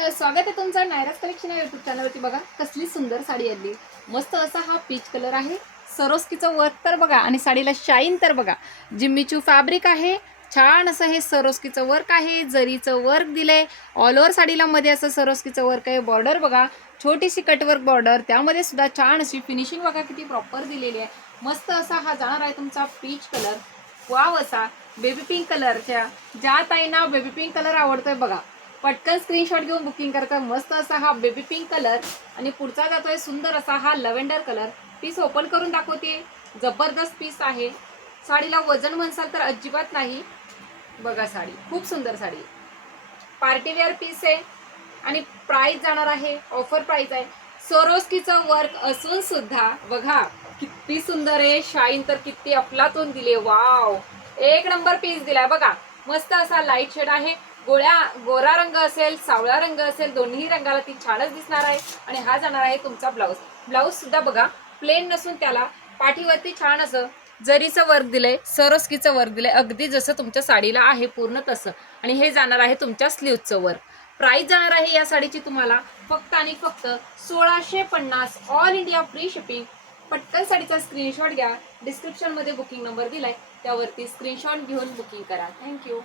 स्वागत आहे तुमचं नायराज कलेक्शन या यूट्यूब चॅनलवरती। बघा कसली सुंदर साडी आली, मस्त असा हा पीच कलर आहे। सरोस्कीचं वर्क तर बघा आणि साडीला शाईन तर बघा। जिम्मीचू फॅब्रिक आहे, छान असं हे सरोस्कीचं वर्क आहे, जरीचं वर्क दिलंय। ऑल ओव्हर साडीला मध्ये असं सरोस्कीचं वर्क आहे। बॉर्डर बघा, छोटीशी कटवर्क बॉर्डर, त्यामध्ये सुद्धा छान अशी फिनिशिंग बघा किती प्रॉपर दिलेली आहे। मस्त असा हा जाणार आहे तुमचा पीच कलर। वाव असा बेबी पिंक कलरच्या, ज्या ताईंना बेबी पिंक कलर आवडतोय बघा पटकन स्क्रीनशॉट घेऊन बुकिंग करता। मस्त असा हा बेबी पिंक कलर आणि पुढचा जातोय सुंदर असा हा लव्हेंडर कलर। पीस ओपन करून दाखवते, जबरदस्त पीस आहे। साडीला वजन म्हणसाल तर अजिबात नाही। बघा साडी खूप सुंदर साडी, पार्टीवेअर पीस आहे आणि प्राइस जाणार आहे, ऑफर प्राइस आहे। सरोस्कीचं वर्क असून सुद्धा बघा किती सुंदर आहे, शाईन तर किती अफलातून दिले। वाव, एक नंबर पीस दिलाय बघा। मस्त असा लाईट शेड आहे, गोरा रंग असेल सावळा रंग असेल दोन्ही रंगाला ती छानच दिसणार आहे। आणि हा जाणार आहे तुमचा ब्लाउज। ब्लाउज सुद्धा बघा प्लेन नसून त्याला पाठीवरती छान असं जरीचं वर्क दिलंय, सरोस्कीचं वर्क दिलंय, अगदी जसं तुमच्या साडीला आहे पूर्ण तसं। आणि हे जाणार आहे तुमच्या स्लीवचं वर्क। प्राइस जाणार आहे या साडीची तुम्हाला फक्त आणि फक्त 1650, ऑल इंडिया फ्री शिपिंग। पटकन साडीचा स्क्रीनशॉट घ्या, डिस्क्रिप्शन मध्ये बुकिंग नंबर दिलाय त्यावरती स्क्रीनशॉट घेऊन बुकिंग करा। थँक्यू।